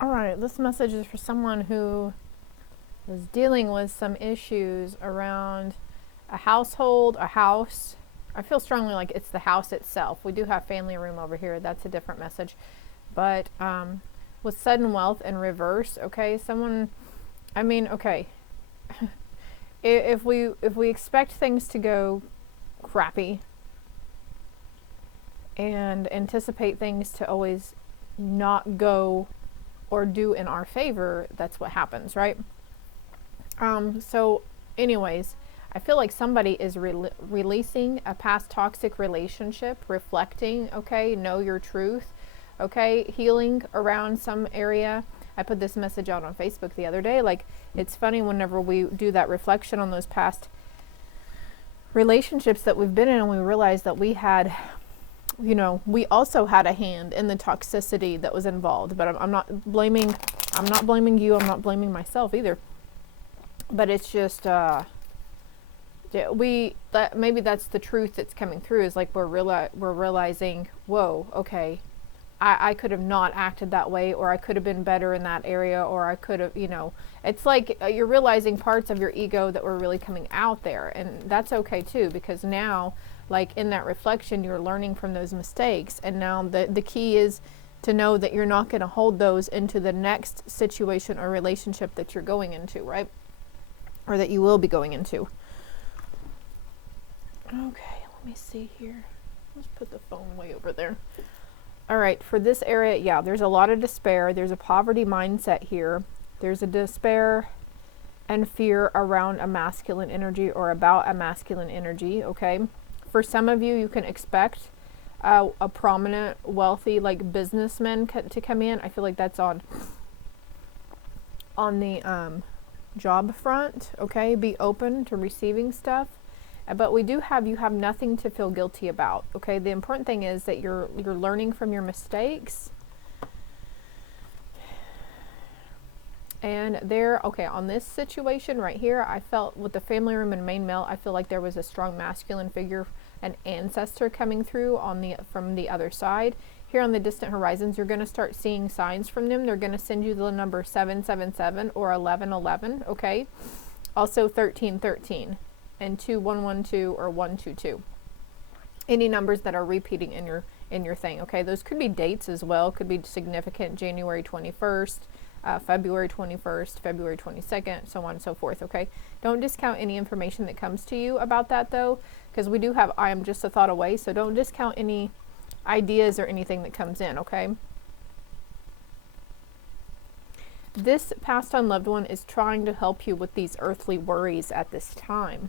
All right, this message is for someone who is dealing with some issues around a household, a house. I feel strongly like it's the house itself. We do have family room over here. That's a different message. But with sudden wealth in reverse, okay, someone, I mean, okay, if we expect things to go crappy and anticipate things to always not go or do in our favor, that's what happens, right? So anyways, I feel like somebody is releasing a past toxic relationship, reflecting, okay, know your truth, okay, healing around some area. I put this message out on Facebook the other day. Like, it's funny whenever we do that reflection on those past relationships that we've been in, and we realize that we had, you know, we also had a hand in the toxicity that was involved. But I'm not blaming you. I'm not blaming myself either. But it's just, maybe that's the truth that's coming through, is like we're realizing, whoa, okay, I could have not acted that way, or I could have been better in that area, or I could have, you know, it's like you're realizing parts of your ego that were really coming out there. And that's okay too, because now, like in that reflection, you're learning from those mistakes. And now the key is to know that you're not going to hold those into the next situation or relationship that you're going into, right? Or that you will be going into. Okay, let me see here. Let's put the phone way over there. All right, for this area, yeah, there's a lot of despair. There's a poverty mindset here. There's a despair and fear around a masculine energy, or about a masculine energy, okay? For some of you, you can expect a prominent, wealthy, like businessman to come in. I feel like that's on the job front, okay? Be open to receiving stuff. But we do have, you have nothing to feel guilty about, okay? The important thing is that you're learning from your mistakes. And there, okay, on this situation right here, I felt with the family room and main male, I feel like there was a strong masculine figure, an ancestor coming through from the other side. Here on the distant horizons, you're going to start seeing signs from them. They're going to send you the number 777 or 1111, okay? Also 1313 and 2112 or 122. Any numbers that are repeating in your thing, okay? Those could be dates as well. Could be significant, January 21st, February 21st, February 22nd, so on and so forth, okay? Don't discount any information that comes to you about that though, because we do have I am just a thought away, so don't discount any ideas or anything that comes in, okay? This passed on loved one is trying to help you with these earthly worries at this time.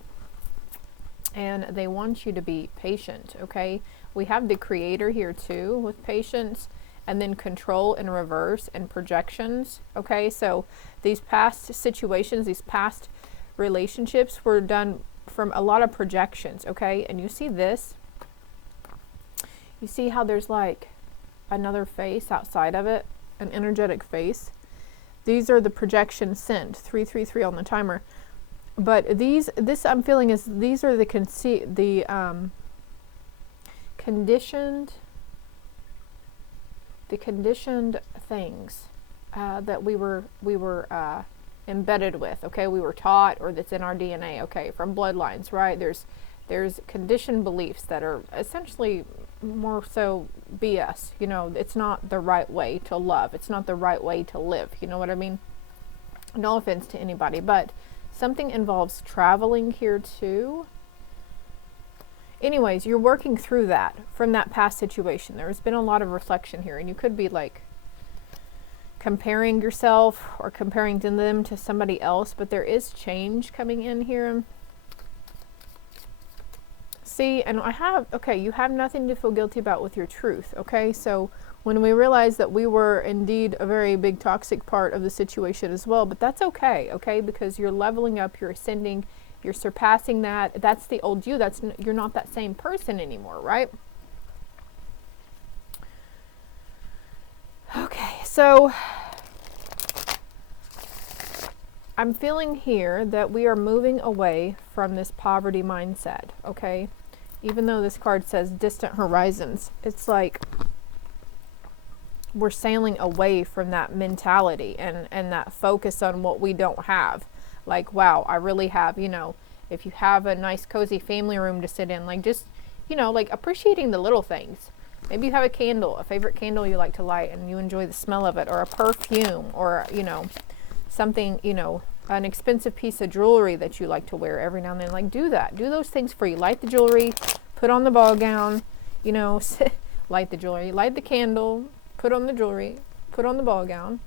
And they want you to be patient, okay? We have the creator here too with patience, and then control in reverse and projections, okay? So these past situations, these past relationships were done from a lot of projections, okay? And you see this? You see how there's like another face outside of it, an energetic face? These are the projections sent, 333 on the timer. But this I'm feeling is these are the conditioned things that we were embedded with. Okay, we were taught, or that's in our DNA. Okay, from bloodlines, right? There's conditioned beliefs that are essentially more so BS. You know, it's not the right way to love. It's not the right way to live. You know what I mean? No offense to anybody, but something involves traveling here too. Anyways, you're working through that from that past situation. There's been a lot of reflection here, and you could be like comparing yourself or comparing them to somebody else, but there is change coming in here. See, and okay, you have nothing to feel guilty about with your truth, okay? So when we realize that we were indeed a very big toxic part of the situation as well, but that's okay, okay? Because you're leveling up, you're ascending, you're surpassing that. That's the old you. You're not that same person anymore, right? Okay, so I'm feeling here that we are moving away from this poverty mindset, okay? Even though this card says distant horizons, it's like we're sailing away from that mentality and that focus on what we don't have. Like, wow, I really have, you know, if you have a nice cozy family room to sit in, like just, you know, like appreciating the little things. Maybe you have a candle, a favorite candle you like to light and you enjoy the smell of it, or a perfume, or, you know, something, you know, an expensive piece of jewelry that you like to wear every now and then. Like, do that. Do those things for you. Light the jewelry, put on the ball gown, you know, light the jewelry, light the candle, put on the jewelry, put on the ball gown,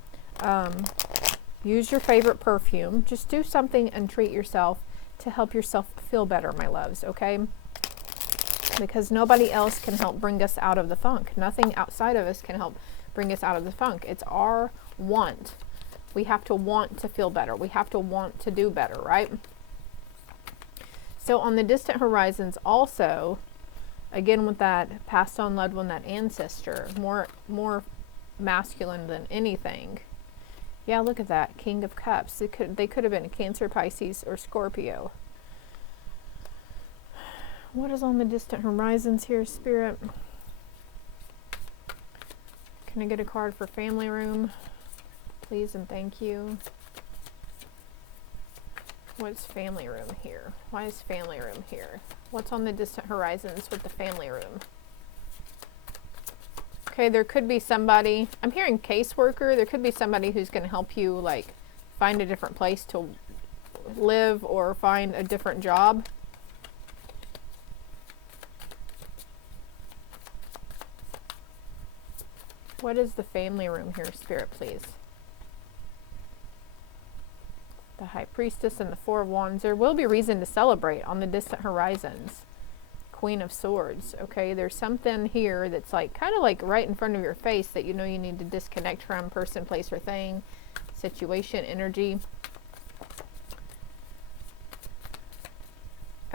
use your favorite perfume. Just do something and treat yourself to help yourself feel better, my loves, okay? Because nobody else can help bring us out of the funk. Nothing outside of us can help bring us out of the funk. It's our want. We have to want to feel better. We have to want to do better, right? So on the distant horizons also, again with that passed on loved one, that ancestor, more masculine than anything. Yeah, look at that, King of Cups. They could have been a Cancer, Pisces, or Scorpio. What is on the distant horizons here, Spirit? Can I get a card for family room? Please and thank you. What's family room here? Why is family room here? What's on the distant horizons with the family room? Okay, there could be somebody, I'm hearing caseworker, there could be somebody who's going to help you like find a different place to live or find a different job. What is the family room here, Spirit, please? The High Priestess and the Four of Wands. There will be reason to celebrate on the distant horizons. Queen of Swords. Okay, there's something here that's like kind of like right in front of your face that you know you need to disconnect from, person, place, or thing, situation, energy.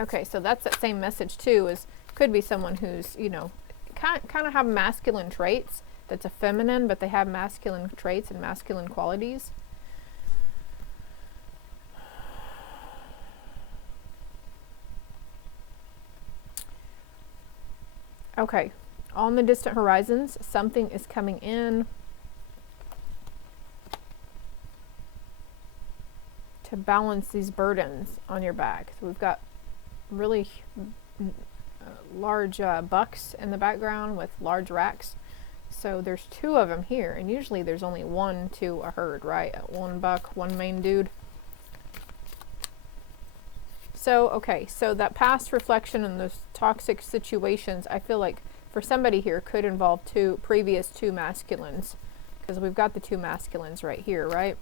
Okay, so that's that same message too. Is could be someone who's, you know, kind of have masculine traits. That's a feminine, but they have masculine traits and masculine qualities. Okay, on the distant horizons, something is coming in to balance these burdens on your back. So we've got really large bucks in the background with large racks. So there's two of them here, and usually there's only one to a herd, right? One buck, one main dude. So, okay, so that past reflection and those toxic situations, I feel like for somebody here could involve previous two masculines, because we've got the two masculines right here, right?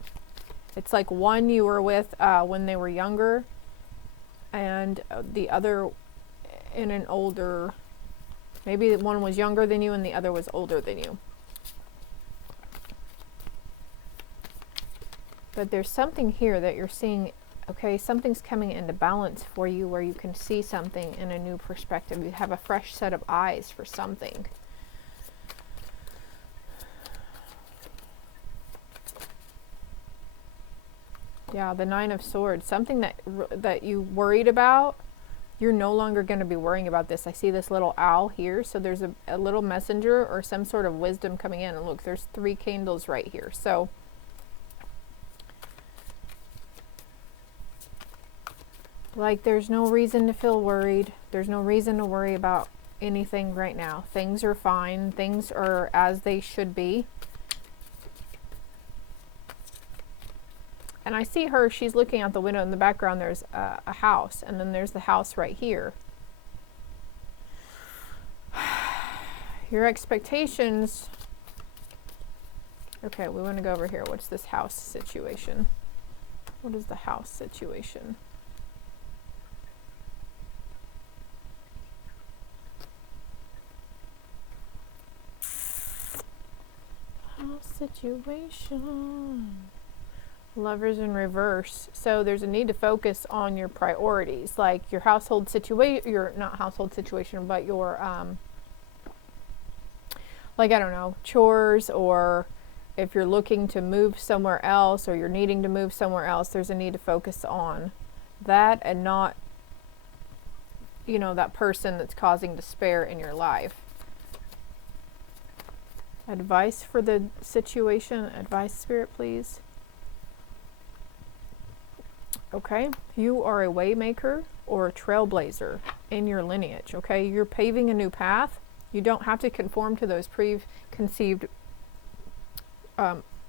It's like one you were with when they were younger, and the other in an older, maybe one was younger than you and the other was older than you. But there's something here that you're seeing. Okay, something's coming into balance for you where you can see something in a new perspective. You have a fresh set of eyes for something. Yeah, the Nine of Swords. Something that you worried about, you're no longer going to be worrying about this. I see this little owl here, so there's a little messenger or some sort of wisdom coming in. And look, there's 3 candles right here. So like, there's no reason to feel worried. There's no reason to worry about anything right now. Things are fine. Things are as they should be. And I see her, she's looking out the window. In the background there's a house, and then there's the house right here. Your expectations. Okay, we want to go over here. What's this house situation? What is the house situation? Situation. Lovers in reverse. So there's a need to focus on your priorities, like your household situation, your not household situation, but your like, I don't know, chores, or if you're looking to move somewhere else or you're needing to move somewhere else, there's a need to focus on that and not, you know, that person that's causing despair in your life. Advice for the situation. Advice, Spirit, please. Okay, you are a waymaker or a trailblazer in your lineage, okay? You're paving a new path. You don't have to conform to those preconceived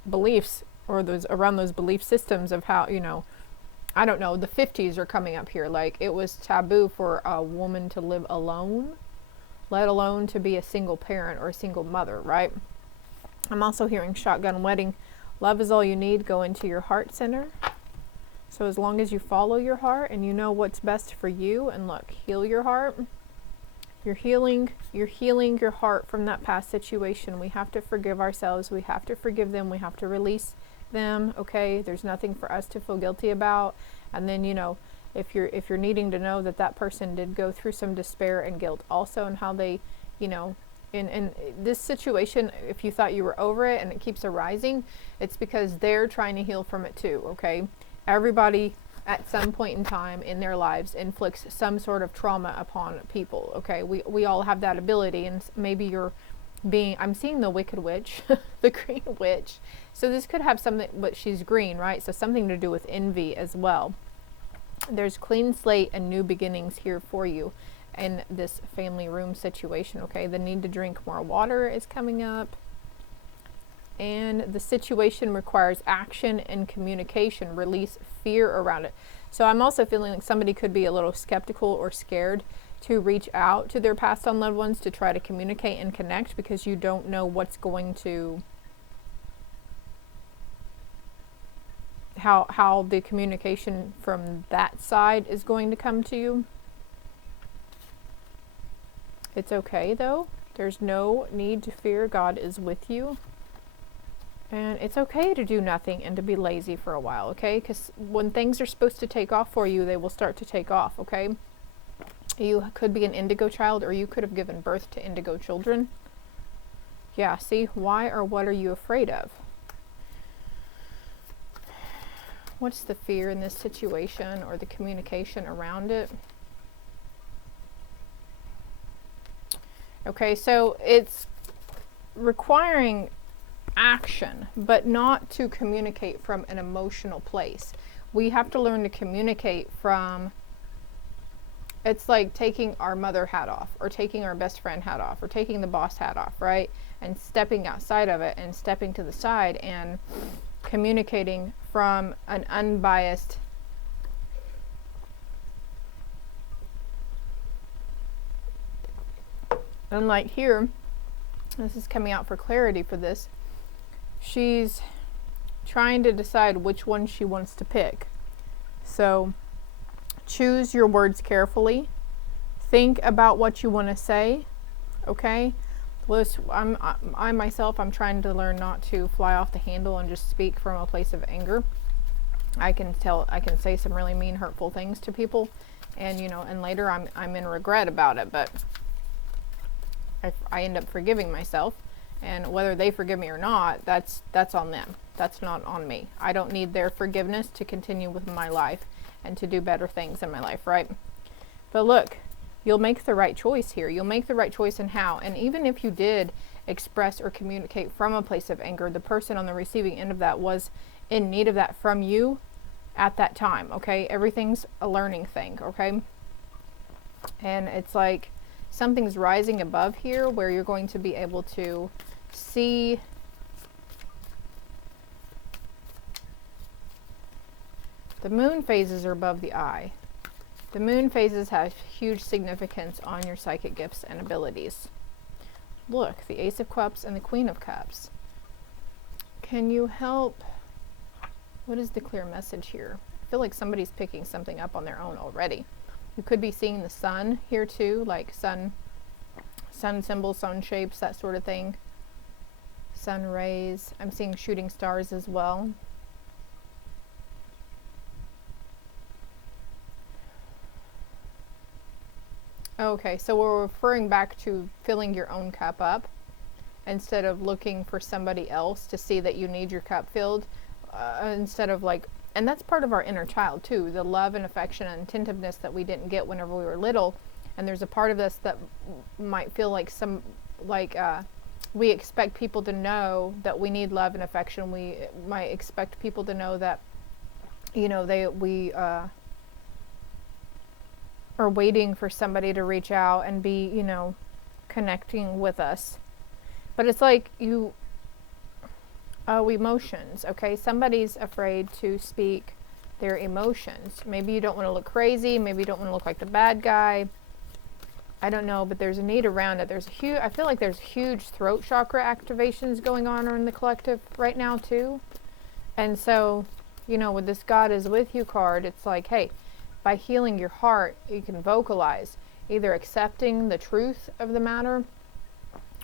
beliefs, or those around those belief systems of how, you know, I don't know, the 50s are coming up here. Like, it was taboo for a woman to live alone, let alone to be a single parent or a single mother, right? I'm also hearing shotgun wedding. Love is all you need. Go into your heart center. So as long as you follow your heart and you know what's best for you, and look, heal your heart. You're healing your heart from that past situation. We have to forgive ourselves. We have to forgive them. We have to release them. Okay, there's nothing for us to feel guilty about. And then, you know, if you're needing to know that that person did go through some despair and guilt also, and how they, you know, in this situation, if you thought you were over it and it keeps arising, it's because they're trying to heal from it too. Okay, everybody at some point in time in their lives inflicts some sort of trauma upon people. Okay, we all have that ability, and maybe you're being, I'm seeing the wicked witch, the green witch. So this could have something, but she's green, right? So something to do with envy as well. There's clean slate and new beginnings here for you in this family room situation. Okay, the need to drink more water is coming up. And the situation requires action and communication. Release fear around it. So I'm also feeling like somebody could be a little skeptical or scared to reach out to their passed on loved ones to try to communicate and connect, because you don't know what's going to, how the communication from that side is going to come to you. It's okay though. There's no need to fear. God is with you. And it's okay to do nothing and to be lazy for a while, okay? Because when things are supposed to take off for you, they will start to take off, okay? You could be an indigo child, or you could have given birth to indigo children. Yeah, see? Why or what are you afraid of? What's the fear in this situation, or the communication around it? Okay, so it's requiring action, but not to communicate from an emotional place. We have to learn to communicate from, it's like taking our mother hat off, or taking our best friend hat off, or taking the boss hat off, right? And stepping outside of it and stepping to the side and communicating from an unbiased, unlike here, this is coming out for clarity for this. She's trying to decide which one she wants to pick. So choose your words carefully. Think about what you want to say. Okay? I myself, I'm trying to learn not to fly off the handle and just speak from a place of anger. I can say some really mean, hurtful things to people, and, you know, and later I'm in regret about it, but I end up forgiving myself. And whether they forgive me or not, that's on them. That's not on me. I don't need their forgiveness to continue with my life and to do better things in my life, right? But look, you'll make the right choice here. You'll make the right choice in how. And even if you did express or communicate from a place of anger, the person on the receiving end of that was in need of that from you at that time, okay? Everything's a learning thing, okay? And it's like something's rising above here where you're going to be able to see the moon phases are above the eye. The moon phases have huge significance on your psychic gifts and abilities. Look, the Ace of Cups and the Queen of Cups. Can you help? What is the clear message here? I feel like somebody's picking something up on their own already. You could be seeing the sun here too, like sun symbols, sun shapes, that sort of thing. Sun rays. I'm seeing shooting stars as well. Okay, so we're referring back to filling your own cup up instead of looking for somebody else to see that you need your cup filled. Instead of like, and that's part of our inner child too, the love and affection and attentiveness that we didn't get whenever we were little. And there's a part of us that might feel like we expect people to know that we need love and affection. We might expect people to know that, you know, we are waiting for somebody to reach out and be, you know, connecting with us. But it's like emotions, okay? Somebody's afraid to speak their emotions. Maybe you don't want to look crazy. Maybe you don't want to look like the bad guy. I don't know, but there's a need around it. I feel like there's huge throat chakra activations going on in the collective right now too. And so, you know, with this God is with you card, it's like, hey, by healing your heart, you can vocalize either accepting the truth of the matter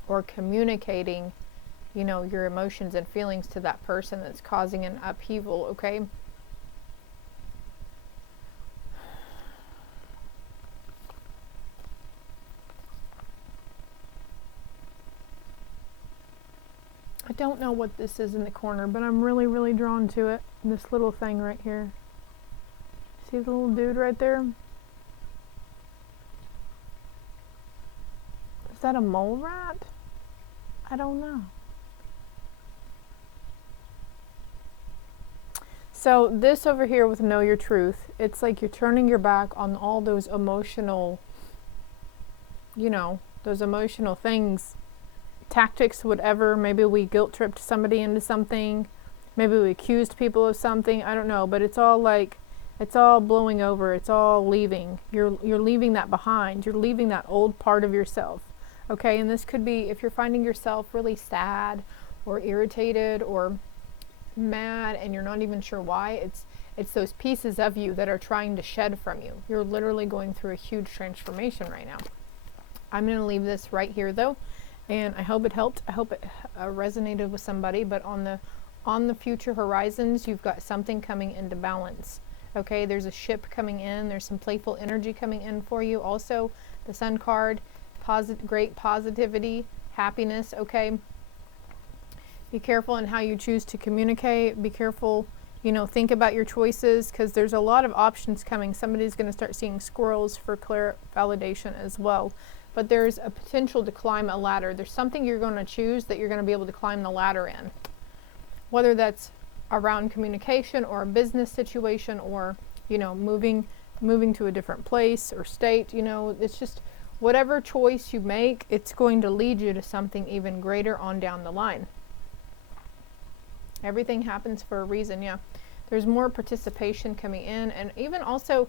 or communicating, you know, your emotions and feelings to that person that's causing an upheaval, okay? I don't know what this is in the corner, but I'm really, really drawn to it. This little thing right here. See the little dude right there? Is that a mole rat? I don't know. So this over here with Know Your Truth, it's like you're turning your back on all those emotional, you know, those emotional things, tactics, whatever. Maybe we guilt tripped somebody into something. Maybe we accused people of something. I don't know, but it's all like, it's all blowing over. It's all leaving. You're leaving that behind. You're leaving that old part of yourself. Okay, and this could be if you're finding yourself really sad or irritated or mad and you're not even sure why. It's those pieces of you that are trying to shed from you. You're literally going through a huge transformation right now. I'm going to leave this right here though, and I hope it helped. I hope it resonated with somebody. But on the future horizons, you've got something coming into balance. Okay, there's a ship coming in. There's some playful energy coming in for you. Also, the Sun card, great positivity, happiness. Okay. Be careful in how you choose to communicate. Be careful, you know, think about your choices, because there's a lot of options coming. Somebody's going to start seeing squirrels for clear validation as well. But there's a potential to climb a ladder. There's something you're going to choose that you're going to be able to climb the ladder in. Whether that's around communication or a business situation or, you know, moving to a different place or state, you know, it's just whatever choice you make, it's going to lead you to something even greater on down the line. Everything happens for a reason, yeah. There's more participation coming in, and even also,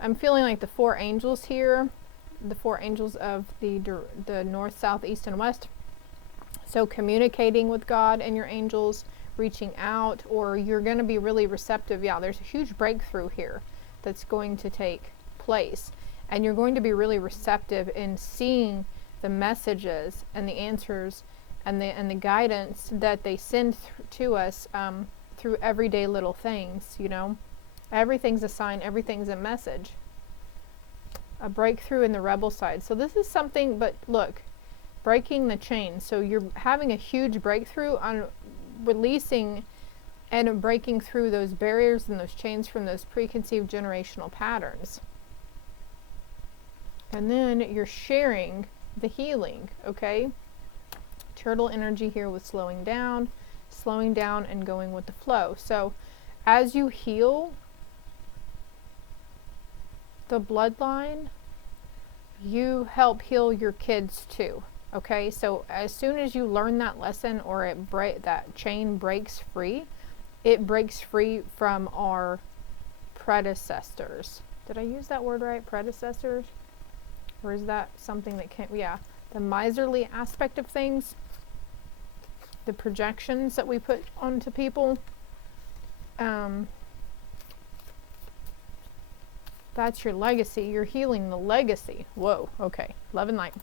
I'm feeling like the 4 angels here, the 4 angels of the north, south, east, and west. So communicating with God and your angels, reaching out, or you're going to be really receptive. Yeah, there's a huge breakthrough here that's going to take place, and you're going to be really receptive in seeing the messages and the answers and the guidance that they send to us through everyday little things, you know. Everything's a sign, everything's a message. A breakthrough in the rebel side. So this is something, but look, breaking the chain. So you're having a huge breakthrough on releasing and breaking through those barriers and those chains from those preconceived generational patterns. And then you're sharing the healing, okay? Turtle energy here with slowing down and going with the flow. So as you heal the bloodline, you help heal your kids too. Okay, so as soon as you learn that lesson, or that chain breaks free, it breaks free from our predecessors. Did I use that word right? Predecessors? Or is that something that can't, yeah, the miserly aspect of things, the projections that we put onto people. That's your legacy. You're healing the legacy. Whoa, okay. Love and light.